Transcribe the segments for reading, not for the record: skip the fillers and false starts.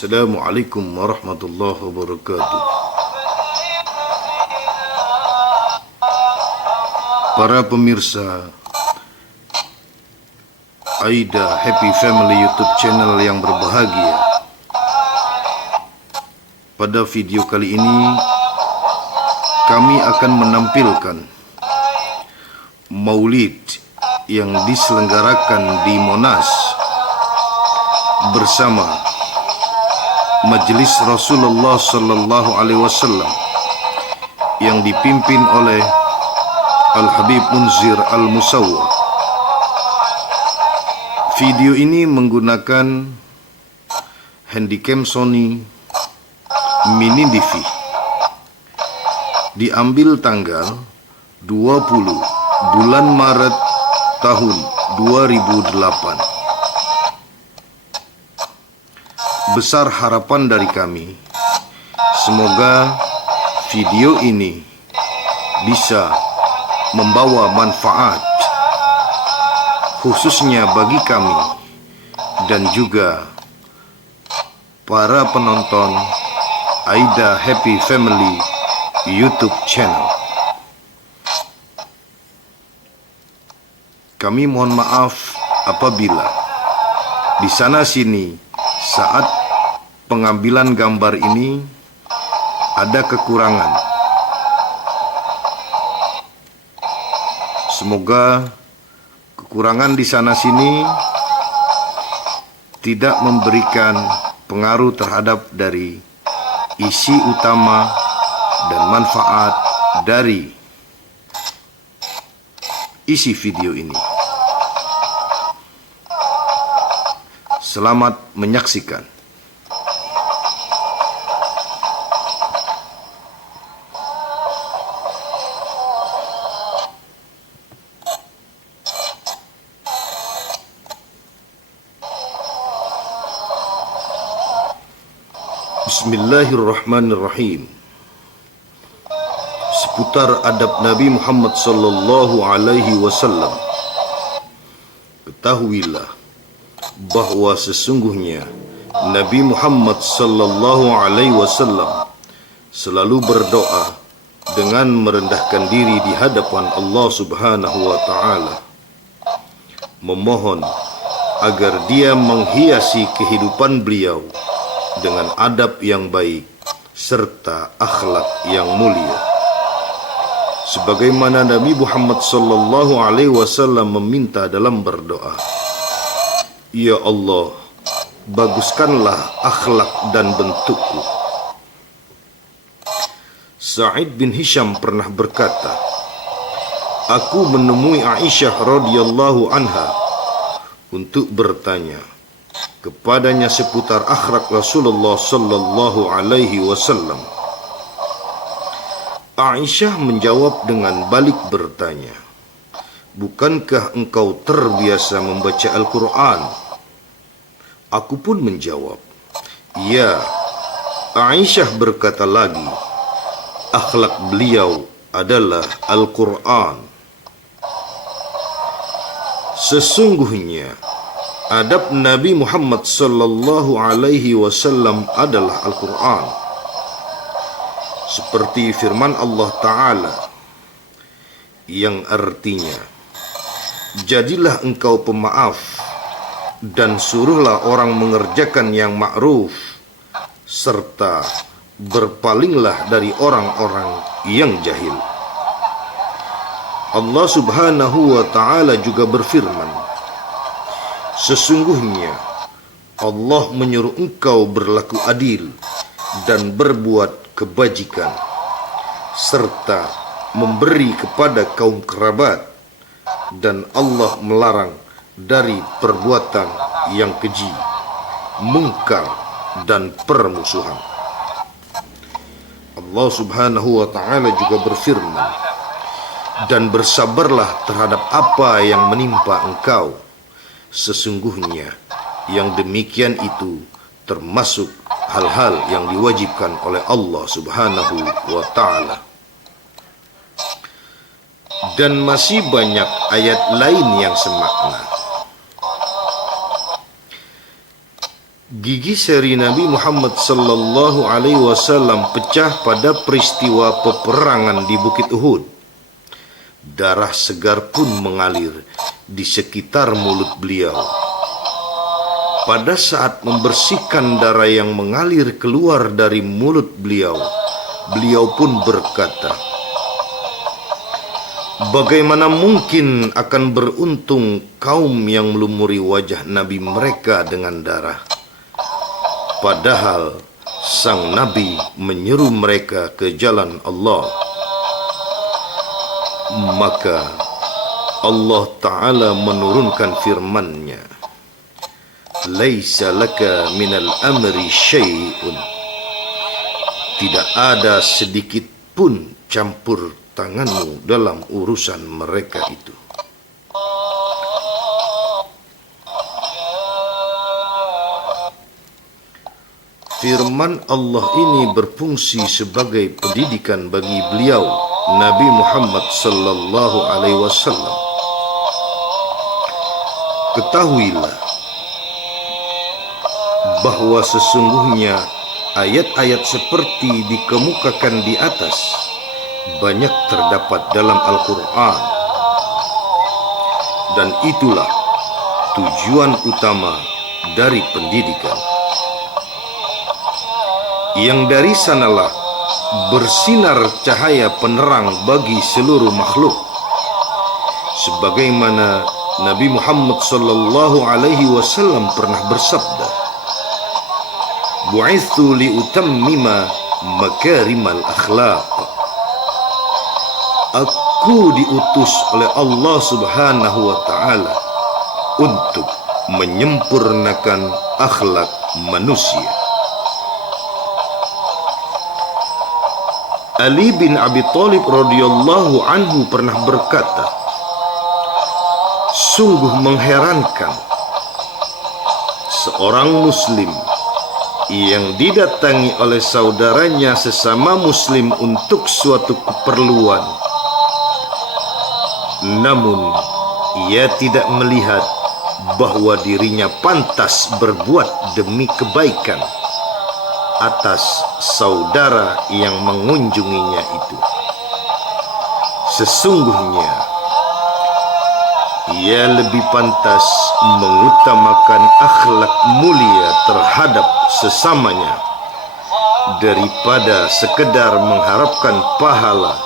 Assalamualaikum warahmatullahi wabarakatuh. Para pemirsa Aida Happy Family YouTube channel yang berbahagia, pada video kali ini kami akan menampilkan maulid yang diselenggarakan di Monas bersama Majelis Rasulullah Sallallahu Alaihi Wasallam yang dipimpin oleh Al-Habib Munzir Al-Musawwar. Video ini menggunakan handycam Sony Mini DV. Diambil tanggal 20 bulan Maret tahun 2008. Besar harapan dari kami, semoga video ini bisa membawa manfaat khususnya bagi kami dan juga para penonton Aida Happy Family YouTube channel. Kami mohon maaf apabila di sana sini saat pengambilan gambar ini ada kekurangan. Semoga kekurangan di sana sini tidak memberikan pengaruh terhadap dari isi utama dan manfaat dari isi video ini. Selamat menyaksikan. Bismillahirrahmanirrahim. Seputar adab Nabi Muhammad sallallahu alaihi wasallam. Ketahuilah bahwa sesungguhnya Nabi Muhammad sallallahu alaihi wasallam selalu berdoa dengan merendahkan diri di hadapan Allah Subhanahu wa taala, memohon agar Dia menghiasi kehidupan beliau dengan adab yang baik serta akhlak yang mulia. Sebagaimana Nabi Muhammad sallallahu alaihi wasallam meminta dalam berdoa, "Ya Allah, baguskanlah akhlak dan bentukku." Sa'id bin Hisham pernah berkata, "Aku menemui Aisyah radhiyallahu anha untuk bertanya kepadanya seputar akhlak Rasulullah sallallahu alaihi wasallam." Aisyah menjawab dengan balik bertanya, "Bukankah engkau terbiasa membaca Al-Quran?" Aku pun menjawab, "Ya." Aisyah berkata lagi, "Akhlak beliau adalah Al-Quran." Sesungguhnya adab Nabi Muhammad sallallahu alaihi wasallam adalah Al-Quran. Seperti firman Allah Ta'ala yang artinya, "Jadilah engkau pemaaf dan suruhlah orang mengerjakan yang ma'ruf, serta berpalinglah dari orang-orang yang jahil." Allah Subhanahu wa Ta'ala juga berfirman, "Sesungguhnya Allah menyuruh engkau berlaku adil dan berbuat kebajikan, serta memberi kepada kaum kerabat, dan Allah melarang dari perbuatan yang keji, mungkar, dan permusuhan." Allah Subhanahu wa Ta'ala juga berfirman, "Dan bersabarlah terhadap apa yang menimpa engkau. Sesungguhnya yang demikian itu termasuk hal-hal yang diwajibkan oleh Allah Subhanahu wa Ta'ala." Dan masih banyak ayat lain yang semakna. Gigi seri Nabi Muhammad sallallahu alaihi wasallam pecah pada peristiwa peperangan di Bukit Uhud. Darah segar pun mengalir di sekitar mulut beliau. Pada saat membersihkan darah yang mengalir keluar dari mulut beliau, beliau pun berkata, "Bagaimana mungkin akan beruntung kaum yang melumuri wajah Nabi mereka dengan darah? Padahal sang Nabi menyeru mereka ke jalan Allah." Maka Allah Ta'ala menurunkan firman-Nya, "Laisa laka minal amri syai'un." Tidak ada sedikit pun campur tanganmu dalam urusan mereka itu. Firman Allah ini berfungsi sebagai pendidikan bagi beliau Nabi Muhammad sallallahu alaihi wasallam. Ketahuilah bahwa sesungguhnya ayat-ayat seperti dikemukakan di atas banyak terdapat dalam Al-Quran, dan itulah tujuan utama dari pendidikan, yang dari sanalah bersinar cahaya penerang bagi seluruh makhluk, sebagaimana Nabi Muhammad sallallahu alaihi wasallam pernah bersabda, "Bu'itsu liutammima makarimal akhlaq." Aku diutus oleh Allah Subhanahu wa taala untuk menyempurnakan akhlak manusia. Ali bin Abi Thalib radhiyallahu anhu pernah berkata, "Sungguh mengherankan seorang muslim yang didatangi oleh saudaranya sesama muslim untuk suatu keperluan, namun ia tidak melihat bahwa dirinya pantas berbuat demi kebaikan atas saudara yang mengunjunginya itu. Sesungguhnya ia lebih pantas mengutamakan akhlak mulia terhadap sesamanya daripada sekedar mengharapkan pahala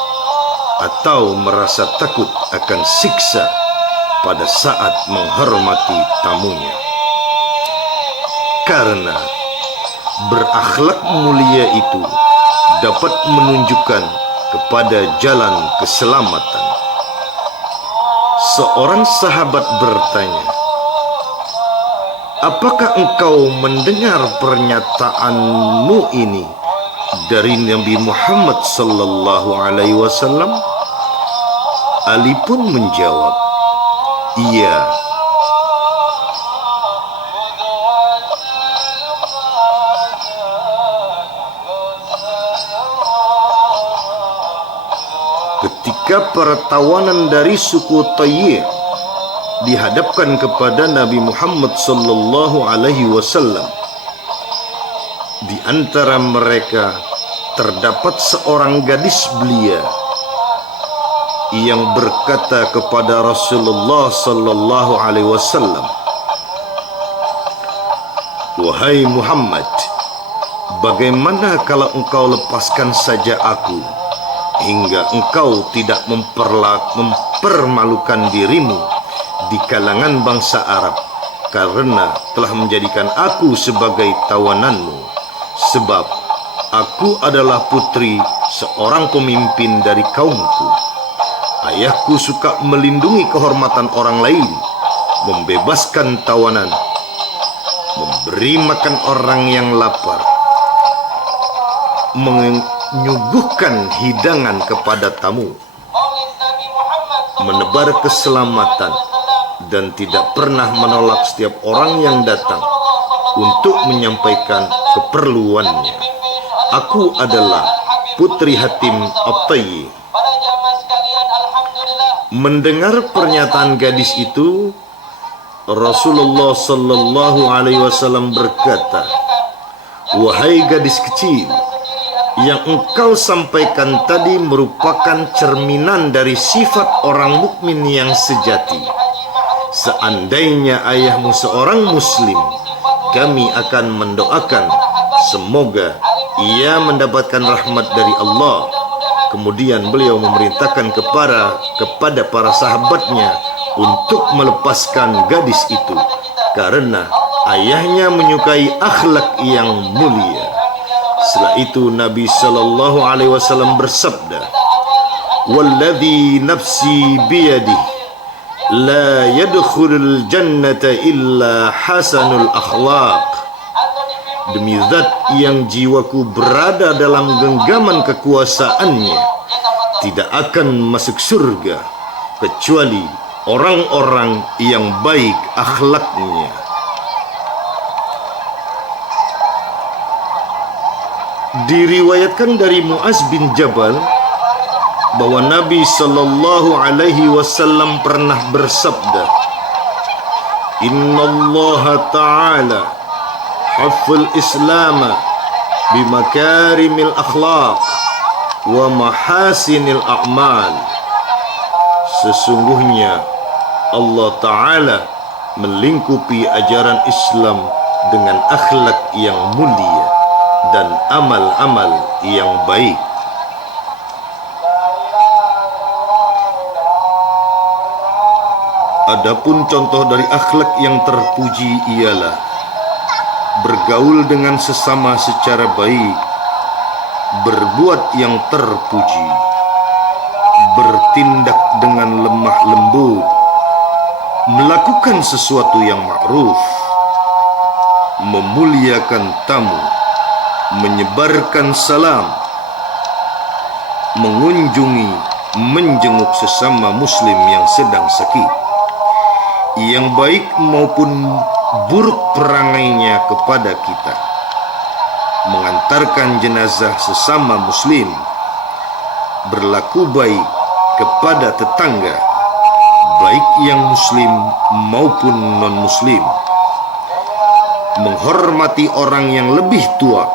atau merasa takut akan siksa pada saat menghormati tamunya. Karena berakhlak mulia itu dapat menunjukkan kepada jalan keselamatan." Seorang sahabat bertanya, "Apakah engkau mendengar pernyataanmu ini dari Nabi Muhammad sallallahu alaihi wasallam?" Ali pun menjawab, "Iya." Ketika para tawanan dari suku Tayy' dihadapkan kepada Nabi Muhammad sallallahu alaihi wasallam, di antara mereka terdapat seorang gadis belia yang berkata kepada Rasulullah sallallahu alaihi wasallam, "Wahai Muhammad, bagaimana kalau engkau lepaskan saja aku, hingga engkau tidak mempermalukan dirimu di kalangan bangsa Arab, karena telah menjadikan aku sebagai tawananmu, sebab aku adalah putri seorang pemimpin dari kaumku. Ayahku suka melindungi kehormatan orang lain, membebaskan tawanan, memberi makan orang yang lapar, menyuguhkan hidangan kepada tamu, menebar keselamatan, dan tidak pernah menolak setiap orang yang datang untuk menyampaikan keperluannya. Aku adalah putri Hatim At-Tayy." Mendengar pernyataan gadis itu, Rasulullah sallallahu alaihi wasallam berkata, "Wahai gadis kecil, yang engkau sampaikan tadi merupakan cerminan dari sifat orang mukmin yang sejati. Seandainya ayahmu seorang muslim, kami akan mendoakan semoga ia mendapatkan rahmat dari Allah." Kemudian beliau memerintahkan kepada para sahabatnya untuk melepaskan gadis itu karena ayahnya menyukai akhlak yang mulia. Setelah itu Nabi sallallahu alaihi wasallam bersabda, "Walladzi nafsi biyadihi la yadkhulul jannata illa hasanul akhlaq." Demi zat yang jiwaku berada dalam genggaman kekuasaannya, tidak akan masuk surga kecuali orang-orang yang baik akhlaknya. Diriwayatkan dari Muaz bin Jabal bahwa Nabi sallallahu alaihi wasallam pernah bersabda, "Innallaha ta'ala haffal Islam bimakarimil akhlaq wa mahasinil a'mal." Sesungguhnya Allah Ta'ala melingkupi ajaran Islam dengan akhlak yang mulia dan amal-amal yang baik. Adapun contoh dari akhlak yang terpuji ialah bergaul dengan sesama secara baik, berbuat yang terpuji, bertindak dengan lemah lembut, melakukan sesuatu yang ma'ruf, memuliakan tamu, menyebarkan salam, menjenguk sesama muslim yang sedang sakit, yang baik maupun buruk perangainya kepada kita, mengantarkan jenazah sesama muslim, berlaku baik kepada tetangga, baik yang muslim maupun non-muslim, menghormati orang yang lebih tua,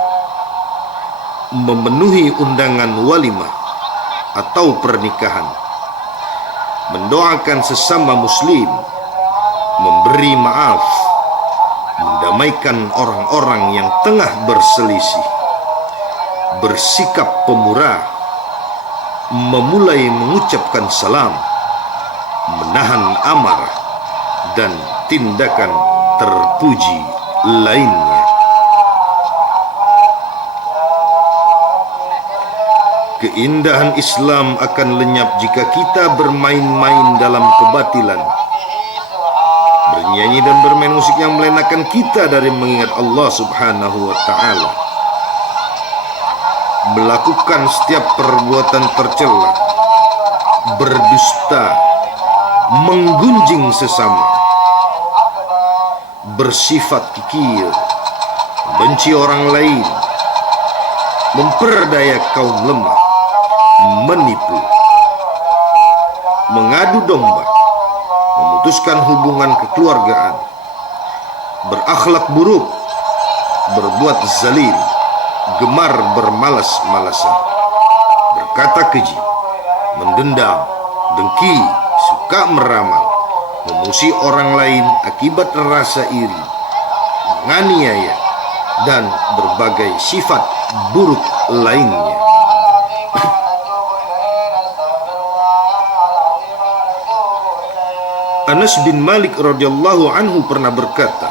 memenuhi undangan walimah atau pernikahan, mendoakan sesama muslim, memberi maaf, mendamaikan orang-orang yang tengah berselisih, bersikap pemurah, memulai mengucapkan salam, menahan amarah, dan tindakan terpuji lainnya. Keindahan Islam akan lenyap jika kita bermain-main dalam kebatilan, bernyanyi dan bermain musik yang melenakan kita dari mengingat Allah Subhanahu wa Ta'ala, melakukan setiap perbuatan tercela, berdusta, menggunjing sesama, bersifat kikir, membenci orang lain, memperdaya kaum lemah, menipu, mengadu domba, memutuskan hubungan kekeluargaan, berakhlak buruk, berbuat zalim, gemar bermalas-malasan, berkata keji, mendendam, dengki, suka meramal, memusuhi orang lain akibat rasa iri, menganiaya, dan berbagai sifat buruk lainnya. Anas bin Malik radhiyallahu anhu pernah berkata,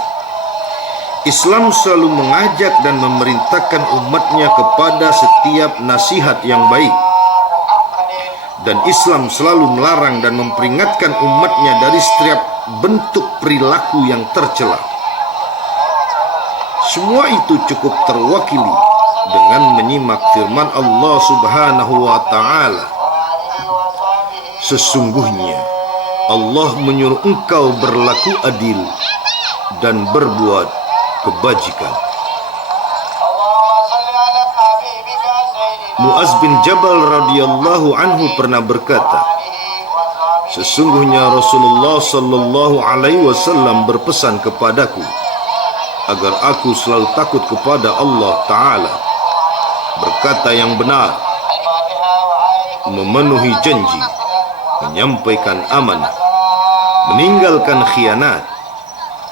Islam selalu mengajak dan memerintahkan umatnya kepada setiap nasihat yang baik, dan Islam selalu melarang dan memperingatkan umatnya dari setiap bentuk perilaku yang tercela. Semua itu cukup terwakili dengan menyimak firman Allah Subhanahu wa Ta'ala. Sesungguhnya Allah menyuruh engkau berlaku adil dan berbuat kebajikan. Muaz bin Jabal radhiyallahu anhu pernah berkata, Sesungguhnya Rasulullah sallallahu alaihi wasallam berpesan kepadaku agar aku selalu takut kepada Allah Ta'ala, berkata yang benar, memenuhi janji, menyampaikan amanah, meninggalkan khianat,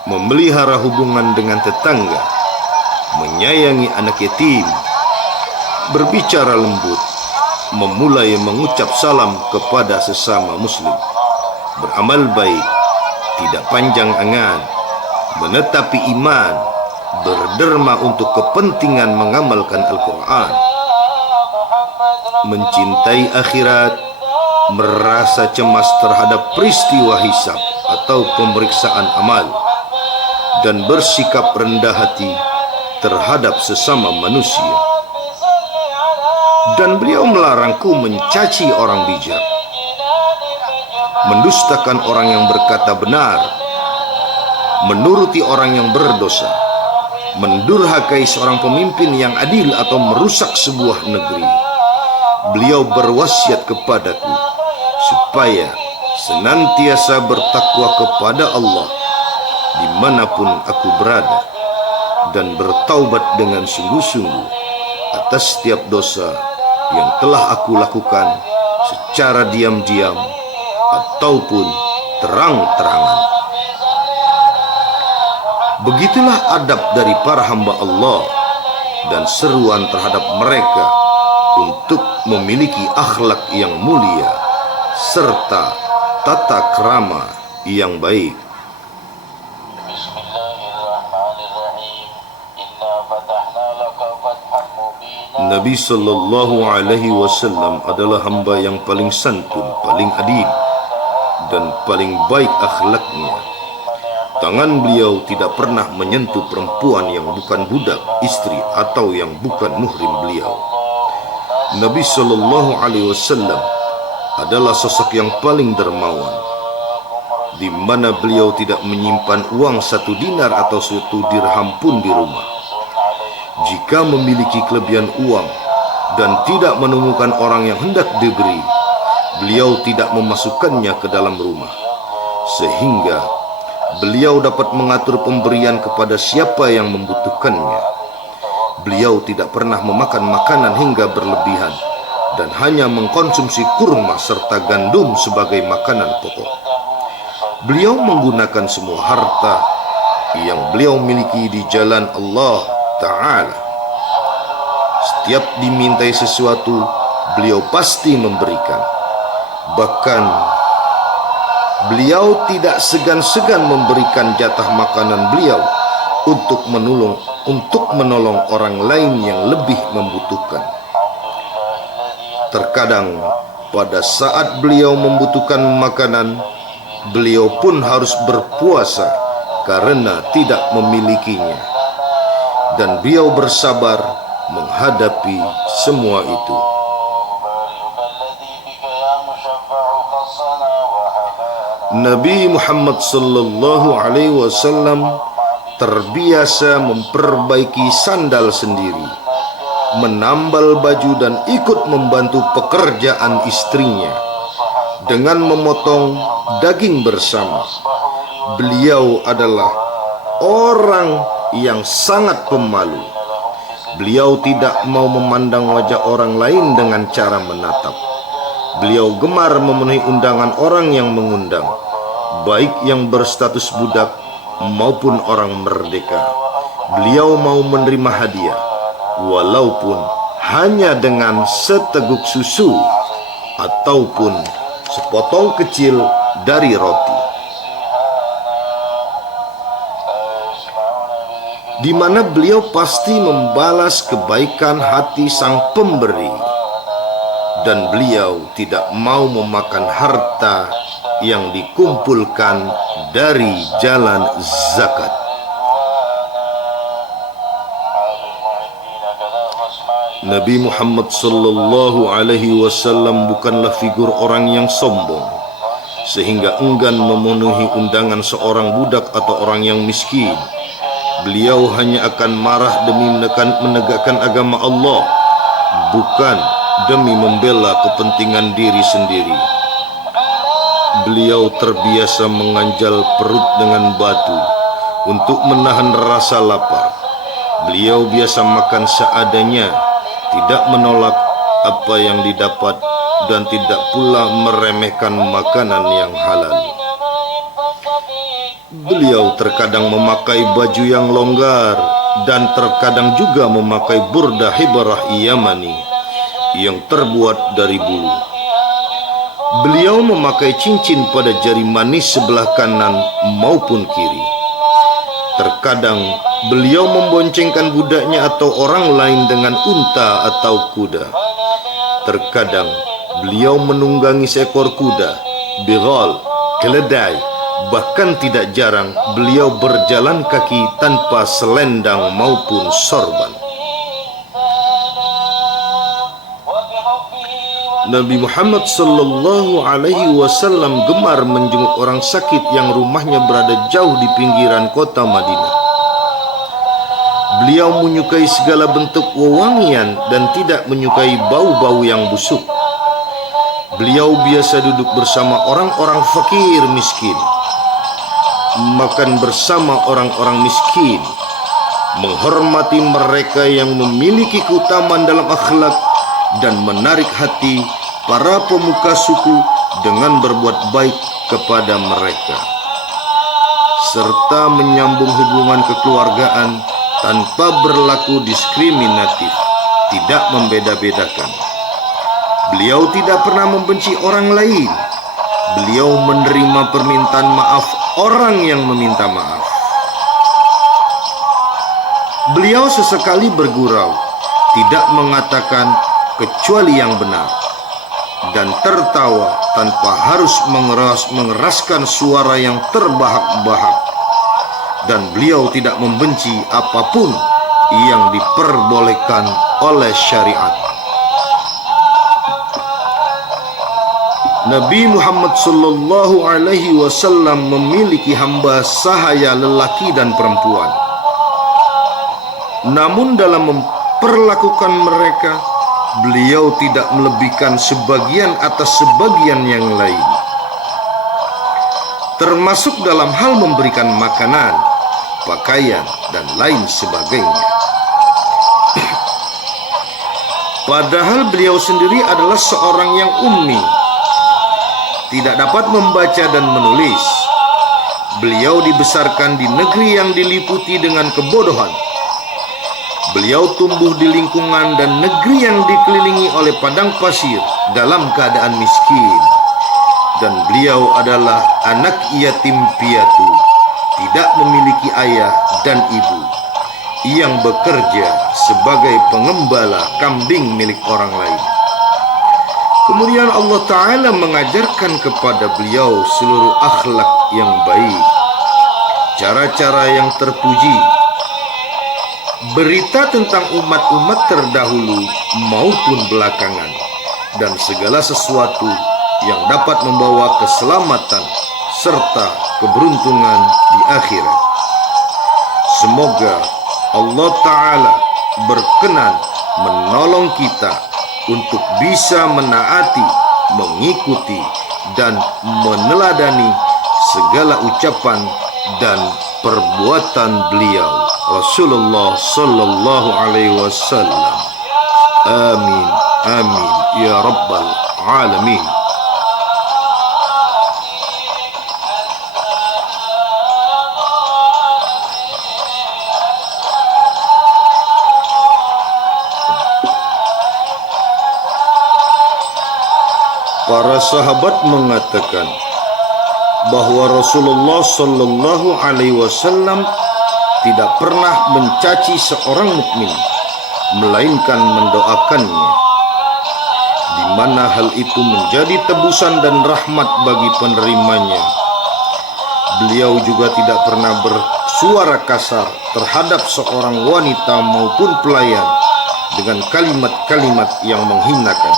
memelihara hubungan dengan tetangga, menyayangi anak yatim, berbicara lembut, memulai mengucap salam kepada sesama muslim, beramal baik, tidak panjang angan, menetapi iman, berderma untuk kepentingan mengamalkan Al-Quran, mencintai akhirat, merasa cemas terhadap peristiwa hisab atau pemeriksaan amal, dan bersikap rendah hati terhadap sesama manusia. Dan beliau melarangku mencaci orang bijak, mendustakan orang yang berkata benar, menuruti orang yang berdosa, mendurhakai seorang pemimpin yang adil atau merusak sebuah negeri. Beliau berwasiat kepadaku supaya senantiasa bertakwa kepada Allah dimanapun aku berada, dan bertaubat dengan sungguh-sungguh atas setiap dosa yang telah aku lakukan secara diam-diam ataupun terang-terangan. Begitulah adab dari para hamba Allah dan seruan terhadap mereka untuk memiliki akhlak yang mulia serta tata krama yang baik. Nabi sallallahu alaihi wasallam adalah hamba yang paling santun, paling adil, dan paling baik akhlaknya. Tangan beliau tidak pernah menyentuh perempuan yang bukan budak, istri, atau yang bukan muhrim beliau. Nabi sallallahu alaihi wasallam adalah sosok yang paling dermawan, di mana beliau tidak menyimpan uang 1 dinar atau 1 dirham pun di rumah. Jika memiliki kelebihan uang dan tidak menemukan orang yang hendak diberi, beliau tidak memasukkannya ke dalam rumah, sehingga beliau dapat mengatur pemberian kepada siapa yang membutuhkannya. Beliau tidak pernah memakan makanan hingga berlebihan dan hanya mengkonsumsi kurma serta gandum sebagai makanan pokok. Beliau menggunakan semua harta yang beliau miliki di jalan Allah Ta'ala. Setiap dimintai sesuatu, beliau pasti memberikan. Bahkan beliau tidak segan-segan memberikan jatah makanan beliau untuk menolong orang lain yang lebih membutuhkan. Terkadang pada saat beliau membutuhkan makanan, beliau pun harus berpuasa karena tidak memilikinya, dan beliau bersabar menghadapi semua itu. Nabi Muhammad sallallahu alaihi wasallam terbiasa memperbaiki sandal sendiri, menambal baju, dan ikut membantu pekerjaan istrinya dengan memotong daging bersama. Beliau adalah orang yang sangat pemalu. Beliau tidak mau memandang wajah orang lain dengan cara menatap. Beliau gemar memenuhi undangan orang yang mengundang, baik yang berstatus budak maupun orang merdeka. Beliau mau menerima hadiah, walaupun hanya dengan seteguk susu ataupun sepotong kecil dari roti, di mana beliau pasti membalas kebaikan hati sang pemberi, dan beliau tidak mau memakan harta yang dikumpulkan dari jalan zakat. Nabi Muhammad sallallahu alaihi wasallam bukanlah figur orang yang sombong sehingga enggan memenuhi undangan seorang budak atau orang yang miskin. Beliau hanya akan marah demi menegakkan agama Allah, bukan demi membela kepentingan diri sendiri. beliau terbiasa menganjal perut dengan batu untuk menahan rasa lapar. Beliau biasa makan seadanya, tidak menolak apa yang didapat dan tidak pula meremehkan makanan yang halal. Beliau terkadang memakai baju yang longgar dan terkadang juga memakai burdah hibarah Yamani yang terbuat dari bulu. Beliau memakai cincin pada jari manis sebelah kanan maupun kiri. Terkadang beliau memboncengkan budaknya atau orang lain dengan unta atau kuda. Terkadang beliau menunggangi seekor kuda, bighal, keledai. Bahkan tidak jarang beliau berjalan kaki tanpa selendang maupun sorban. Nabi Muhammad sallallahu alaihi wasallam gemar menjenguk orang sakit yang rumahnya berada jauh di pinggiran kota Madinah. Beliau menyukai segala bentuk wewangian dan tidak menyukai bau-bau yang busuk. Beliau biasa duduk bersama orang-orang fakir miskin, makan bersama orang-orang miskin, menghormati mereka yang memiliki keutamaan dalam akhlak, dan menarik hati para pemuka suku dengan berbuat baik kepada mereka, serta menyambung hubungan kekeluargaan tanpa berlaku diskriminatif, tidak membeda-bedakan. Beliau tidak pernah membenci orang lain. Beliau menerima permintaan maaf orang yang meminta maaf. Beliau sesekali bergurau, tidak mengatakan kecuali yang benar, dan tertawa tanpa harus mengeraskan suara yang terbahak-bahak. Dan beliau tidak membenci apapun yang diperbolehkan oleh syariat. Nabi Muhammad sallallahu alaihi wasallam memiliki hamba sahaya lelaki dan perempuan. Namun dalam memperlakukan mereka, beliau tidak melebihkan sebagian atas sebagian yang lain, termasuk dalam hal memberikan makanan, pakaian, dan lain sebagainya. Padahal beliau sendiri adalah seorang yang ummi, tidak dapat membaca dan menulis. Beliau dibesarkan di negeri yang diliputi dengan kebodohan. Beliau tumbuh di lingkungan dan negeri yang dikelilingi oleh padang pasir dalam keadaan miskin. Dan beliau adalah anak yatim piatu, tidak memiliki ayah dan ibu, yang bekerja sebagai pengembala kambing milik orang lain. Kemudian Allah Ta'ala mengajarkan kepada beliau seluruh akhlak yang baik, cara-cara yang terpuji, berita tentang umat-umat terdahulu maupun belakangan, dan segala sesuatu yang dapat membawa keselamatan serta keberuntungan di akhirat. Semoga Allah Ta'ala berkenan menolong kita untuk bisa menaati, mengikuti, dan meneladani segala ucapan dan perbuatan beliau Rasulullah sallallahu alaihi wasallam. Amin, amin ya rabbal alamin. Para sahabat mengatakan bahwa Rasulullah sallallahu alaihi wasallam tidak pernah mencaci seorang mukmin, melainkan mendoakannya, di mana hal itu menjadi tebusan dan rahmat bagi penerimanya. Beliau juga tidak pernah bersuara kasar terhadap seorang wanita maupun pelayan dengan kalimat-kalimat yang menghinakan.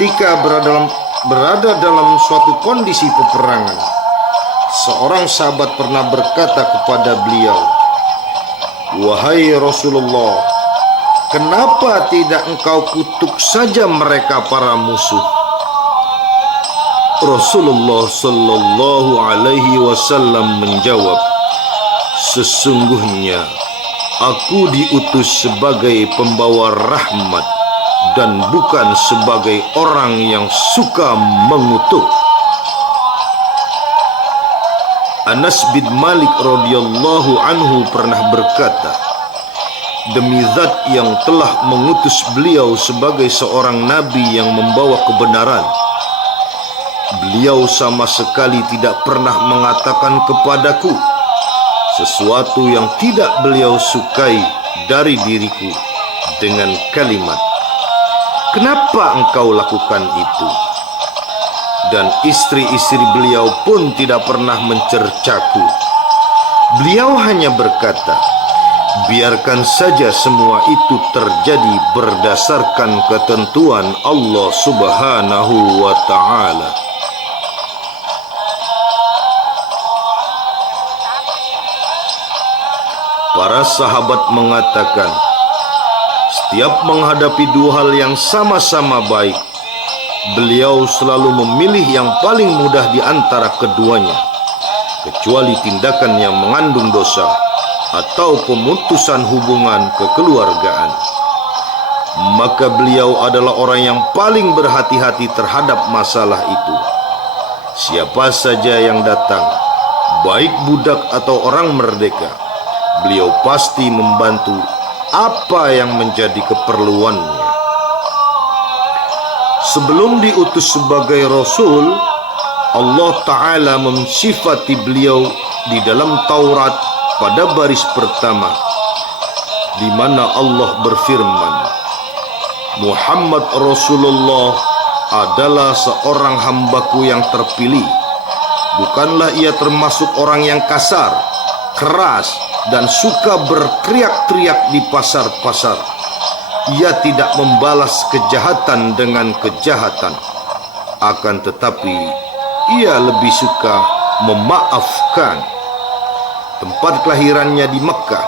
Ketika berada dalam suatu kondisi peperangan, seorang sahabat pernah berkata kepada beliau, "Wahai Rasulullah, kenapa tidak engkau kutuk saja mereka para musuh?" Rasulullah sallallahu alaihi wasallam menjawab, "Sesungguhnya aku diutus sebagai pembawa rahmat dan bukan sebagai orang yang suka mengutuk." Anas bin Malik radhiyallahu anhu pernah berkata, "Demi zat yang telah mengutus beliau sebagai seorang nabi yang membawa kebenaran, beliau sama sekali tidak pernah mengatakan kepadaku sesuatu yang tidak beliau sukai dari diriku dengan kalimat, 'Kenapa engkau lakukan itu?' Dan istri-istri beliau pun tidak pernah mencercaku. Beliau hanya berkata, 'Biarkan saja semua itu terjadi berdasarkan ketentuan Allah Subhanahu wa Ta'ala.'" Para sahabat mengatakan, setiap menghadapi dua hal yang sama-sama baik, beliau selalu memilih yang paling mudah di antara keduanya, kecuali tindakan yang mengandung dosa atau pemutusan hubungan kekeluargaan. Maka beliau adalah orang yang paling berhati-hati terhadap masalah itu. Siapa saja yang datang, baik budak atau orang merdeka, beliau pasti membantu apa yang menjadi keperluannya. Sebelum diutus sebagai Rasul, Allah Ta'ala mensifati beliau di dalam Taurat pada baris pertama, di mana Allah berfirman, "Muhammad Rasulullah adalah seorang hambaku yang terpilih. Bukanlah ia termasuk orang yang kasar, keras, dan suka berteriak-teriak di pasar-pasar. Ia tidak membalas kejahatan dengan kejahatan. Akan tetapi, ia lebih suka memaafkan." Tempat kelahirannya di Mekkah,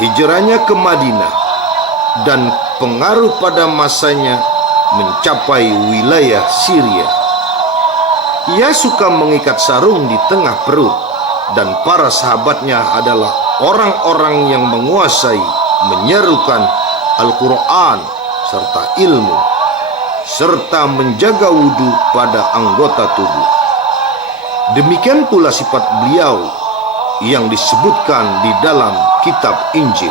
hijrahnya ke Madinah, dan pengaruh pada masanya mencapai wilayah Syria. Ia suka mengikat sarung di tengah perut, dan para sahabatnya adalah orang-orang yang menguasai menyerukan Al-Quran serta ilmu, serta menjaga wudhu pada anggota tubuh. Demikian pula sifat beliau yang disebutkan di dalam kitab Injil.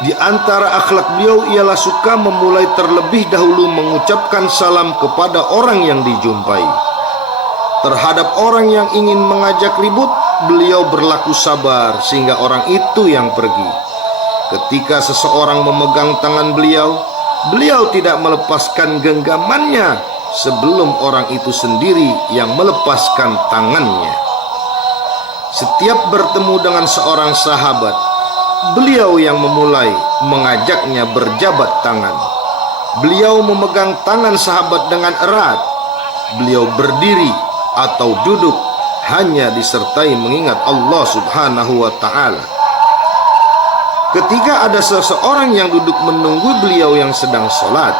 Di antara akhlak beliau ialah suka memulai terlebih dahulu mengucapkan salam kepada orang yang dijumpai. Terhadap orang yang ingin mengajak ribut, beliau berlaku sabar sehingga orang itu yang pergi. Ketika seseorang memegang tangan beliau, beliau tidak melepaskan genggamannya sebelum orang itu sendiri yang melepaskan tangannya. Setiap bertemu dengan seorang sahabat, beliau yang memulai mengajaknya berjabat tangan. Beliau memegang tangan sahabat dengan erat. Beliau berdiri atau duduk hanya disertai mengingat Allah Subhanahu wa Ta'ala. Ketika ada seseorang yang duduk menunggu beliau yang sedang sholat,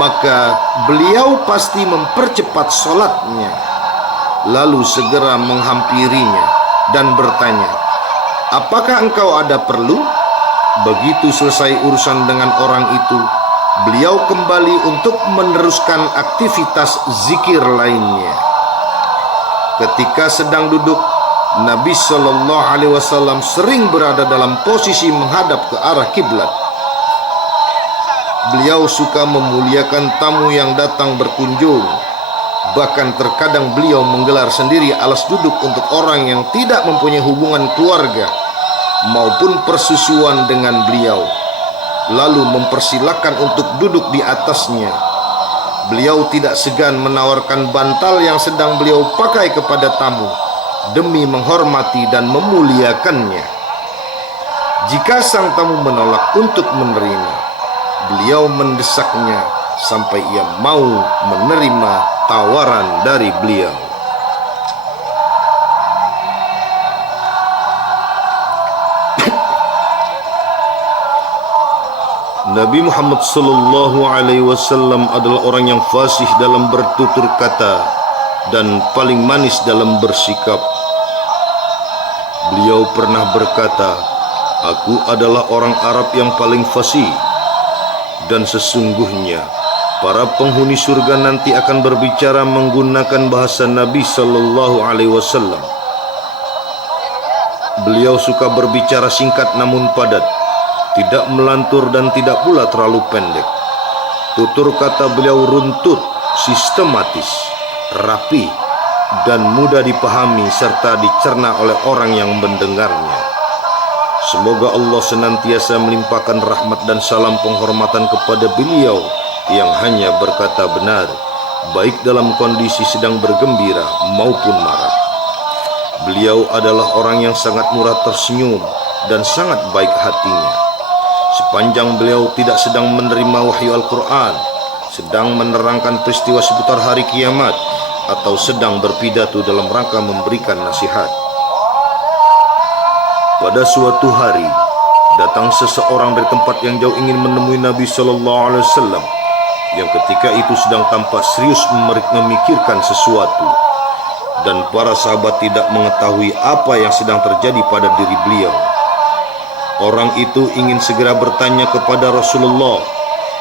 maka beliau pasti mempercepat sholatnya, lalu segera menghampirinya dan bertanya, "Apakah engkau ada perlu?" Begitu selesai urusan dengan orang itu, beliau kembali untuk meneruskan aktivitas zikir lainnya. Ketika sedang duduk, Nabi Shallallahu Alaihi Wasallam sering berada dalam posisi menghadap ke arah kiblat. Beliau suka memuliakan tamu yang datang berkunjung. Bahkan terkadang beliau menggelar sendiri alas duduk untuk orang yang tidak mempunyai hubungan keluarga maupun persusuan dengan beliau, lalu mempersilahkan untuk duduk di atasnya. Beliau tidak segan menawarkan bantal yang sedang beliau pakai kepada tamu demi menghormati dan memuliakannya. Jika sang tamu menolak untuk menerima, beliau mendesaknya sampai ia mau menerima tawaran dari beliau. Nabi Muhammad sallallahu alaihi wasallam adalah orang yang fasih dalam bertutur kata dan paling manis dalam bersikap. Beliau pernah berkata, "Aku adalah orang Arab yang paling fasih, dan sesungguhnya para penghuni surga nanti akan berbicara menggunakan bahasa Nabi sallallahu alaihi wasallam." Beliau suka berbicara singkat namun padat, tidak melantur dan tidak pula terlalu pendek. Tutur kata beliau runtut, sistematis, rapi, dan mudah dipahami serta dicerna oleh orang yang mendengarnya. Semoga Allah senantiasa melimpahkan rahmat dan salam penghormatan kepada beliau yang hanya berkata benar, baik dalam kondisi sedang bergembira maupun marah. Beliau adalah orang yang sangat murah tersenyum dan sangat baik hatinya. Sepanjang beliau tidak sedang menerima wahyu Al-Quran, sedang menerangkan peristiwa seputar hari kiamat, atau sedang berpidato dalam rangka memberikan nasihat. Pada suatu hari, datang seseorang dari tempat yang jauh ingin menemui Nabi Sallallahu Alaihi Wasallam, yang ketika itu sedang tampak serius memikirkan sesuatu, dan para sahabat tidak mengetahui apa yang sedang terjadi pada diri beliau. Orang itu ingin segera bertanya kepada Rasulullah,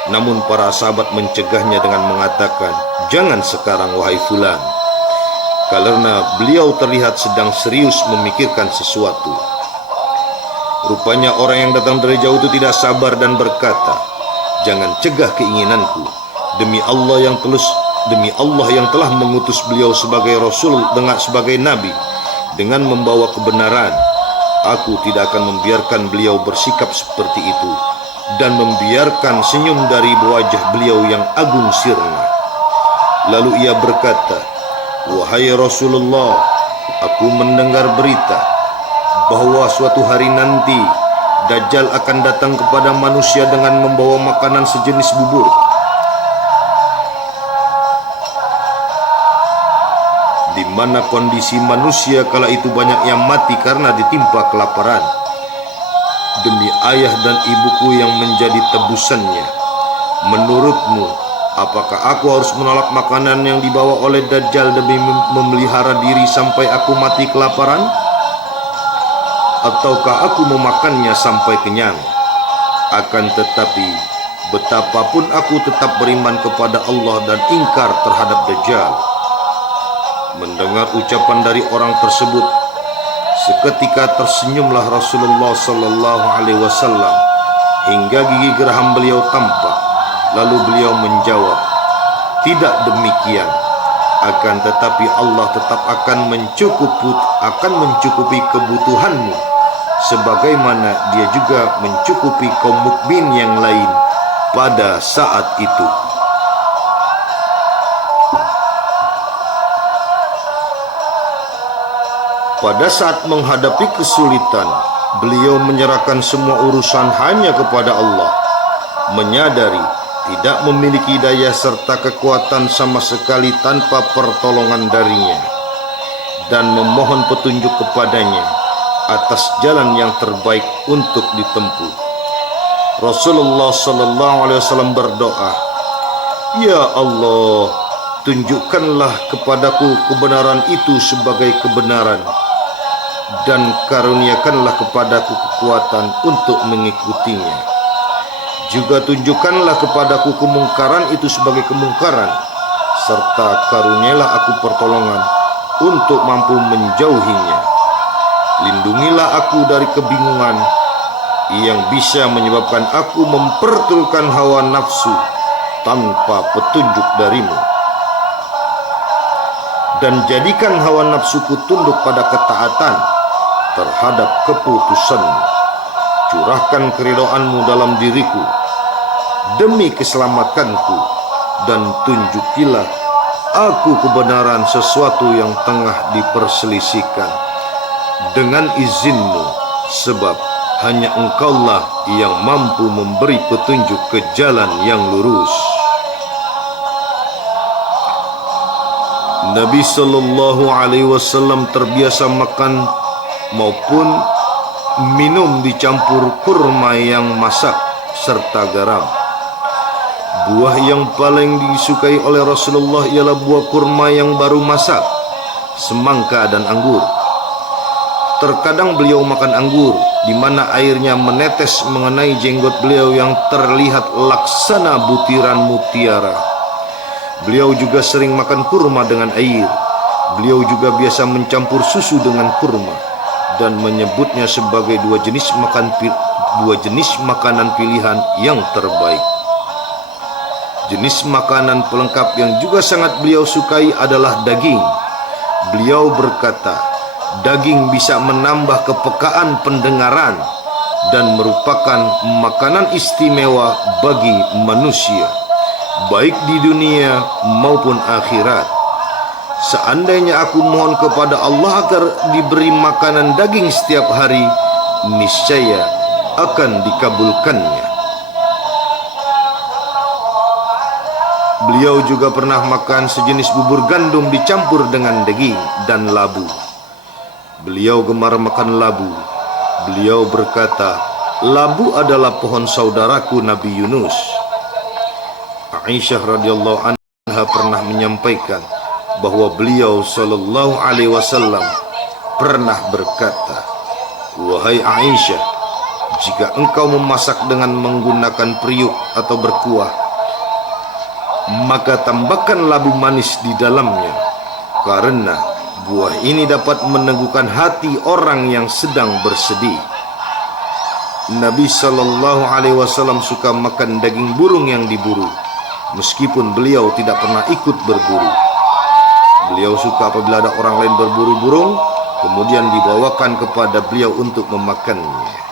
namun para sahabat mencegahnya dengan mengatakan, "Jangan sekarang wahai fulan," karena beliau terlihat sedang serius memikirkan sesuatu. Rupanya orang yang datang dari jauh itu tidak sabar dan berkata, "Jangan cegah keinginanku. Demi Allah yang telah mengutus beliau sebagai Rasul sebagai Nabi dengan membawa kebenaran, aku tidak akan membiarkan beliau bersikap seperti itu dan membiarkan senyum dari wajah beliau yang agung sirna." Lalu ia berkata, "Wahai Rasulullah, aku mendengar berita bahwa suatu hari nanti Dajjal akan datang kepada manusia dengan membawa makanan sejenis bubur. Di mana kondisi manusia kala itu banyak yang mati karena ditimpa kelaparan. Demi ayah dan ibuku yang menjadi tebusannya, menurutmu, apakah aku harus menolak makanan yang dibawa oleh Dajjal demi memelihara diri sampai aku mati kelaparan? Ataukah aku memakannya sampai kenyang? Akan tetapi, betapapun aku tetap beriman kepada Allah dan ingkar terhadap Dajjal." Mendengar ucapan dari orang tersebut, seketika tersenyumlah Rasulullah sallallahu alaihi wasallam hingga gigi geraham beliau tampak. Lalu beliau menjawab, "Tidak demikian. Akan tetapi Allah tetap akan mencukupi kebutuhanmu, sebagaimana Dia juga mencukupi kaum mukmin yang lain pada saat itu." Pada saat menghadapi kesulitan, beliau menyerahkan semua urusan hanya kepada Allah, menyadari tidak memiliki daya serta kekuatan sama sekali tanpa pertolongan darinya, dan memohon petunjuk kepadanya atas jalan yang terbaik untuk ditempuh. Rasulullah sallallahu alaihi wasallam berdoa, "Ya Allah, tunjukkanlah kepadaku kebenaran itu sebagai kebenaran, dan karuniakanlah kepadaku kekuatan untuk mengikutinya. Juga tunjukkanlah kepadaku kemungkaran itu sebagai kemungkaran, serta karunialah aku pertolongan untuk mampu menjauhinya. Lindungilah aku dari kebingungan yang bisa menyebabkan aku memperturutkan hawa nafsu tanpa petunjuk darimu. Dan jadikan hawa nafsuku tunduk pada ketaatan terhadap keputusanmu. Curahkan keridhaanmu dalam diriku demi keselamatanku, dan tunjukilah aku kebenaran sesuatu yang tengah diperselisihkan dengan izinmu, sebab hanya engkaulah yang mampu memberi petunjuk ke jalan yang lurus." Nabi sallallahu alaihi wasallam terbiasa makan maupun minum dicampur kurma yang masak serta garam. Buah yang paling disukai oleh Rasulullah ialah buah kurma yang baru masak, semangka dan anggur. Terkadang beliau makan anggur, di mana airnya menetes mengenai jenggot beliau yang terlihat laksana butiran mutiara. Beliau juga sering makan kurma dengan air. Beliau juga biasa mencampur susu dengan kurma dan menyebutnya sebagai dua jenis makanan pilihan yang terbaik. Jenis makanan pelengkap yang juga sangat beliau sukai adalah daging. Beliau berkata, daging bisa menambah kepekaan pendengaran dan merupakan makanan istimewa bagi manusia, baik di dunia maupun akhirat. Seandainya aku mohon kepada Allah agar diberi makanan daging setiap hari, niscaya akan dikabulkannya. Beliau juga pernah makan sejenis bubur gandum dicampur dengan daging dan labu. Beliau gemar makan labu. Beliau berkata, labu adalah pohon saudaraku Nabi Yunus. Aisyah radhiyallahu anha pernah menyampaikan bahwa beliau sallallahu alaihi wasallam pernah berkata, wahai Aisyah, jika engkau memasak dengan menggunakan periuk atau berkuah, maka tambahkan labu manis di dalamnya, karena buah ini dapat meneguhkan hati orang yang sedang bersedih. Nabi sallallahu alaihi wasallam suka makan daging burung yang diburu, meskipun beliau tidak pernah ikut berburu. Beliau suka apabila ada orang lain berburu burung, kemudian dibawakan kepada beliau untuk memakannya.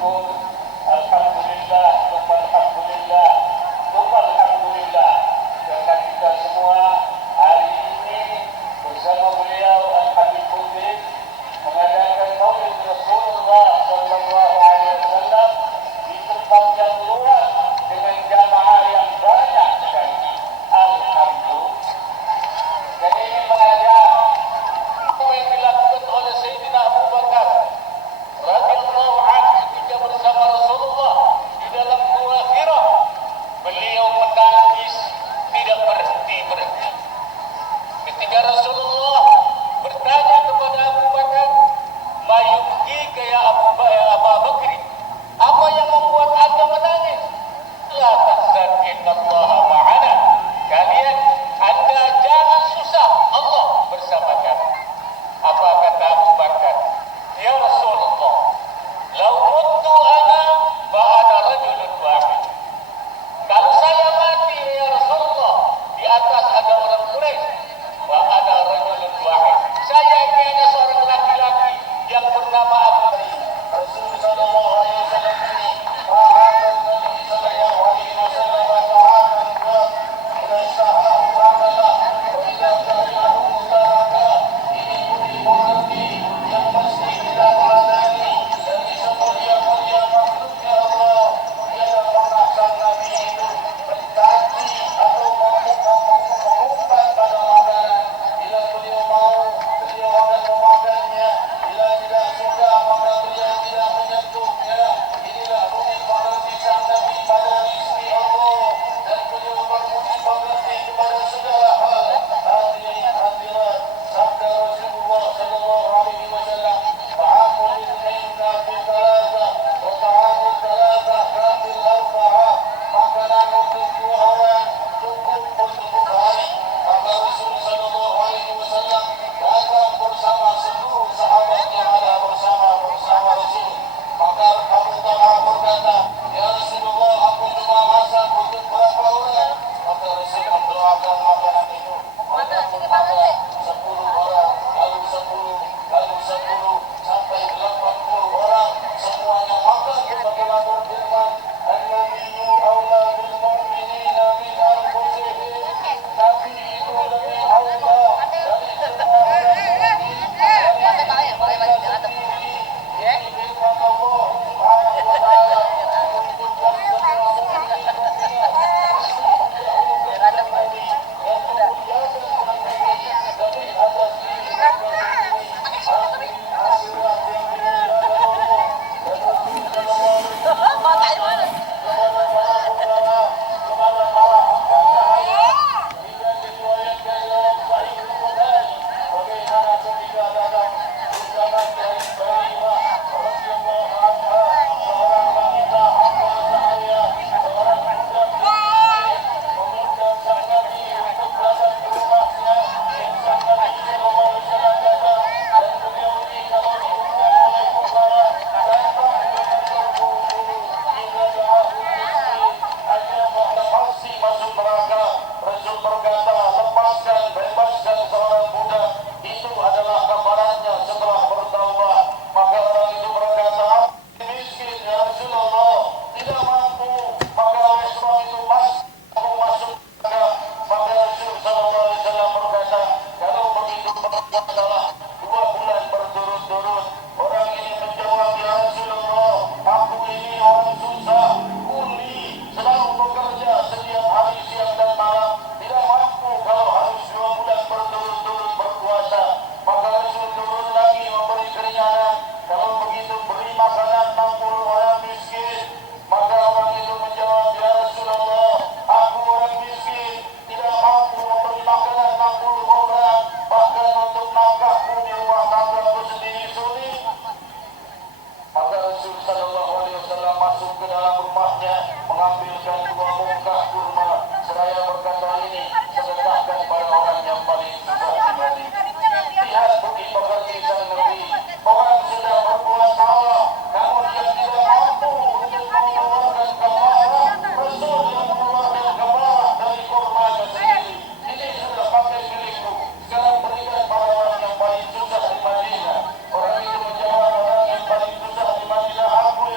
bersyukur. Alhamdulillah, alhamdulillah, alhamdulillah. Karena kita semua hari ini bersama beliau Al-Habib Qudri mengadakan Maulid Rasulullah sallallahu alaihi wasallam di tempat yang luas dengan jamaah yang banyak sekali. Alhamdulillah. Dan ini mengajar apa yang dilakukan oleh Sayyidina Abu Bakar radhiyallahu anhu ketika bersama Rasulullah di dalam gua Hira. Beliau menangis tidak berhenti-berhenti. Ketika Rasulullah bertanya kepada Abu Bakar, "Mayubki ya Abu Bakar, apa yang membuat Anda menangis?" "La tahzan, innallaha ma'ana." Anda jangan susah, Allah bersama kami. Apa kata Abu Bakar? "Ya Rasulullah, lau muttu ana fa ana rajulun wahid." Kalau saya mati ya Rasulullah, di atas ada orang Quraisy, wa ana rajulun wahid. Saya ini hanya seorang laki-laki yang bernama Abu Bakar. Rasul sallallahu alaihi wasallam ini ma'aman Nabi sallallahu alaihi wasallam wa ta'aman ila sahab amalah wa ila ta'alahu mutaraka. Ini budi pekerti yang pasti tidak meladani dari semulia-mulia makhluknya Allah. Tidak pernah sang Nabi itu berjanji atau mengumpat pada makanan. Bila beliau mau, beliau akan memakannya. Bila tidak suka, maka beliau tidak menyentuhnya. Inilah budi pekerti sang Nabi pada istri Allah. Dan beliau berbudi pekerti kepada segala hal. Hadirin hadirat, sabda Rasulullah sallallahu alaihi wasallam, "Ta'amul ithnain fil thalathah wa ta'amul thalathah fil arba'ah." Makanan untuk dua orang cukup untuk 2 hari. Maka Rasul sallallahu alaihi wasallam datang bersama seluruh sahabat yang ada bersama Rasul. Maka Abu Talha berkata, "Ya Rasulullah, aku cuma masak untuk berapa orang?" Maka Rasul mendoakan makanan itu. Maka 10 orang, lalu 10, lalu 10, sampai 80 orang. Semuanya makan. Setelah berfirman, "An-nabiyyu awla bil mu'minina min anfusihim." Nabi itu lebih awla dari semua orang mukmin. Ini firman Allah Subhanahu wa ta'ala, "Kuntum semua mukmin mukminat."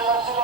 Rasulullah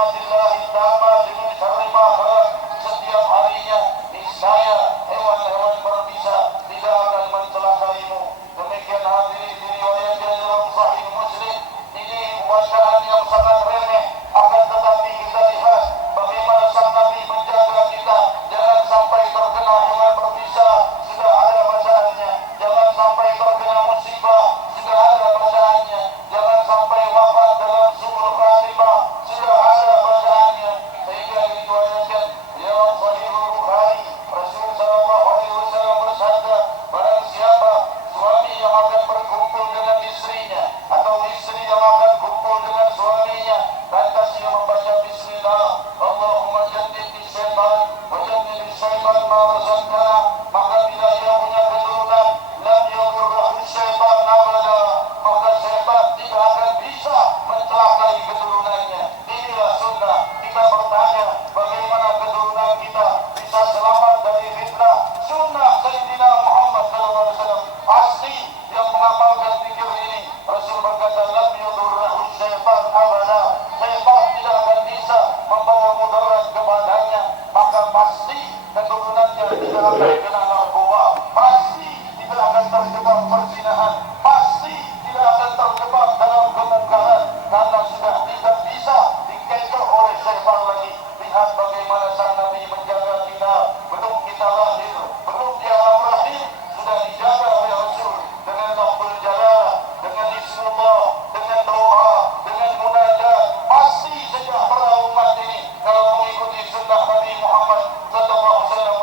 rahmatillahi ta'ala dengan syarri ma khalaq. Setiap harinya niscaya hewan-hewan berbisa tidak akan mencelakaimu. Demikian hadirin diriwayatkan dalam Sahih Muslim. Ini bacaan yang sangat remeh, akan tetapi kita lihat bagaimana sang Nabi menjaga kita jangan sampai terkena hewan berbisa. Sudah ada bacaannya. Jangan sampai terkena musibah. Sudah ada bacaannya. Jangan sampai wafat dalam su'ul khatimah. Sudah ada bacaannya. Sehingga diriwayatkan dalam Sahih Bukhari, Rasul sallallahu alaihi wasallam bersabda, barang siapa suami yang akan berkumpul dengan istrinya atau istri yang akan kumpul dengan suaminya, lantas ia membaca bismillah, Allahumma jannibni syaitan wa jannibni syaitan ma razaqtana, maka bila ia punya keturunan, lam yadurruhu syaitan abada, maka syaitan tidak akan bisa mencelakai keturunannya. Inilah sunnah. Kita bertanya bagaimana keturunan kita bisa selamat dari fitnah. Sunnah Sayyidina Muhammad SAW. Pasti yang mengamalkan zikir ini, Rasul berkata, lam yadurruhu syaitan abada, syaitan tidak akan bisa membawa mudarat kepadanya. Maka pasti keturunannya tidak akan kena narkoba, pasti tidak akan terjebak perzinahan, pasti tidak akan terjebak dalam kemungkaran, karena sudah tidak bisa dikecoh oleh syaitan lagi. Lihat bagaimana sang Nabi menjaga kita. Belum kita lahir, belum di alam rahim, sudah dijaga oleh Rasul dengan lafzul jalalah, dengan ismullah, dengan doa, dengan munajat. Pasti sejahtera umat ini kalau mengikuti sunnah Nabi Muhammad sallallahu alaihi wasallam.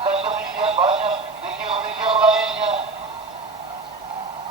Dan demikian banyak zikir-zikir lainnya.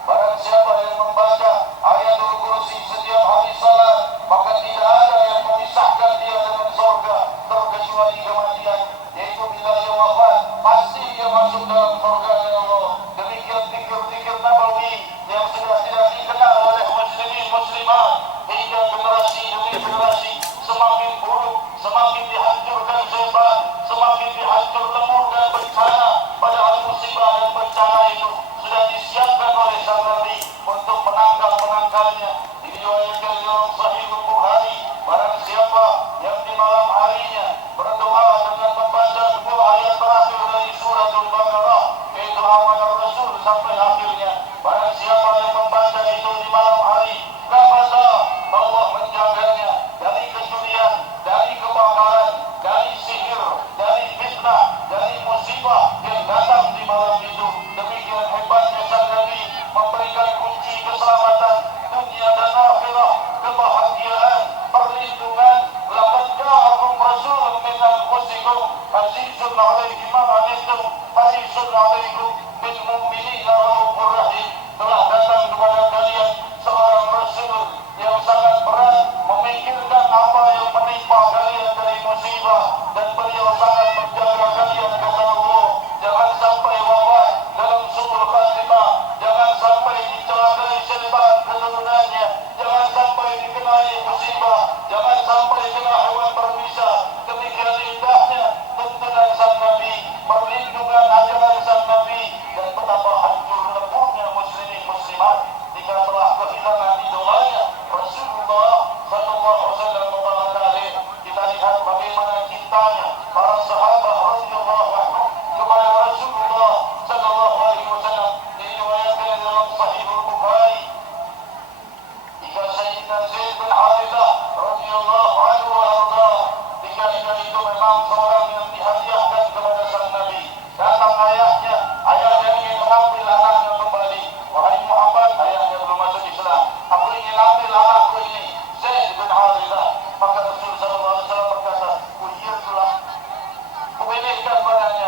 Barang siapa yang membaca ayatul kursi setiap hari salat, maka tidak ada yang memisahkan dia dengan surga terkecuali kematian, yaitu bila ia wafat pasti dia masuk dalam surga ya Allah. Demikian zikir-zikir nabawi yang sudah tidak dikenal oleh muslimin muslimat hingga generasi demi generasi, semakin buruk, semakin dihancurkan syaitan, semakin dihancur lemur dan bencana. Padahal musibah dan bencana itu sudah disiapkan oleh sang Nabi untuk menangkal-menangkalnya. Diriwayatkan dalam Sahih Bukhari, barang siapa yang di malam harinya berdoa dengan membaca 2 ayat terakhir dari suratul Baqarah, yaitu amanah Rasul sampai akhirnya, barang siapa yang membaca itu di malam hari, kata Allah menjaganya dari kecurian, dari kebakaran, dari sihir, dari fitnah, dari musibah yang datang di malam itu. Demikian hebatnya sang Nabi memberikan kunci keselamatan dunia dan akhirah, kebahagiaan, perlindungan. Laqad ja'akum rasulun min anfusikum azizun 'alaihi ma 'anittum harisun 'alaikum bil mu'minina raufur rahim. Telah datang kepada kalian seorang rasul yang sangat berat memikirkan apa yang menimpa kalian dari musibah, dan beliau sangat menjaga kalian, kata Allah. Jangan sampai wafat dalam su'ul khatimah, jangan sampai dicelakai syaitan keturunannya, jangan sampai dikenai musibah, jangan sampai kena hewan berbisa. Demikian indahnya tuntunan sang Nabi, perlindungan ajaran sang Nabi, dan betapa hancur leburnya muslimin muslimat jika telah kehilangan idolanya Rasulullah sallallahu alaihi wasallam. Kita lihat bagaimana cintanya para sahabat radhiyallahu anhum kepada Rasulullah sallallahu alaihi wasallam. Diriwayatkan dalam Sahih Bukhari, jika Sayyidina Zaid bin Harithah radhiyallahu anhu warda, jika itu memang seorang yang dihadiahkan kepada sang Nabi. Datang ayahnya ingin mengambil anaknya kembali. Wahai Muhammad, ayahnya belum masuk Islam, aku ingin ambil anakku ini, Zaid bin Harithah. Maka Rasul sallallahu alaihi wasallam berkata, "Kuyirlah, kupilihkan padanya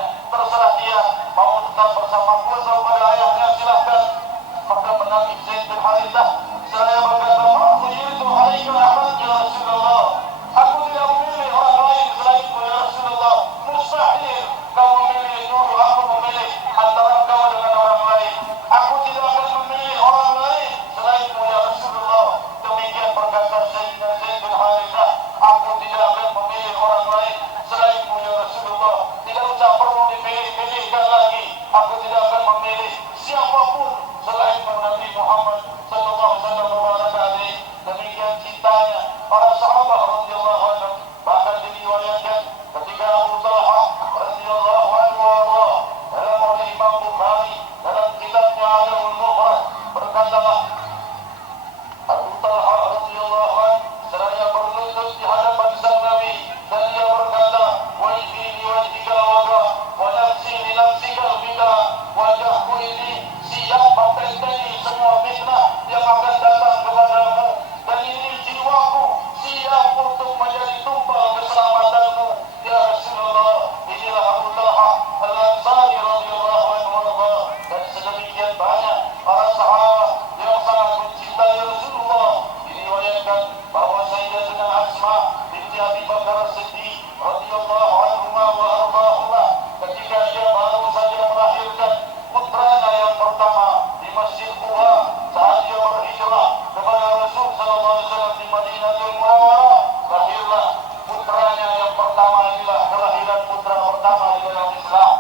radhiyallahu anhu wa ardahuma ketika dia baru saja melahirkan putranya yang pertama di Masjid Quba saat dia berhijrah kepada Rasul sallallahu alaihi wasallam di Madinatul Munawwarah. Lahirlah putranya yang pertama, inilah kelahiran putra pertama di dalam Islam.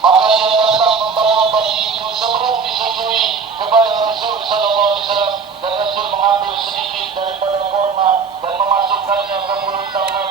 Maka dia datang membawa bayi itu sebelum disusui kepada Rasul sallallahu alaihi wasallam, dan Rasul mengambil sedikit daripada korma dan memasukkannya ke mulut sang Nabi